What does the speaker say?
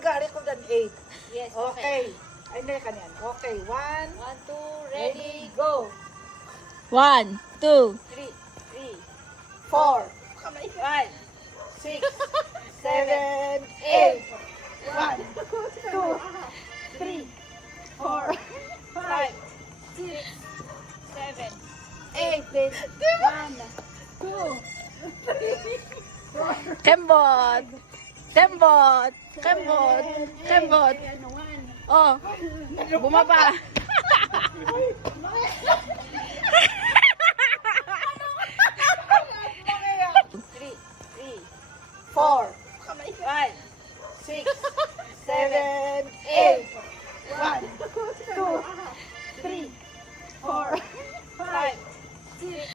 gari ko dan 8. Yes, Okay. Ay, hindi kanyan. Okay, 1, 1, 2, ready, go. 1, 2, 3, 3, 4, 5, 6, 7, 8. 1, 2, 3, 4, 5, 6, 7, 8. 2, Kembot. Kembot. Kembot. Kembot. Oh, bumaba.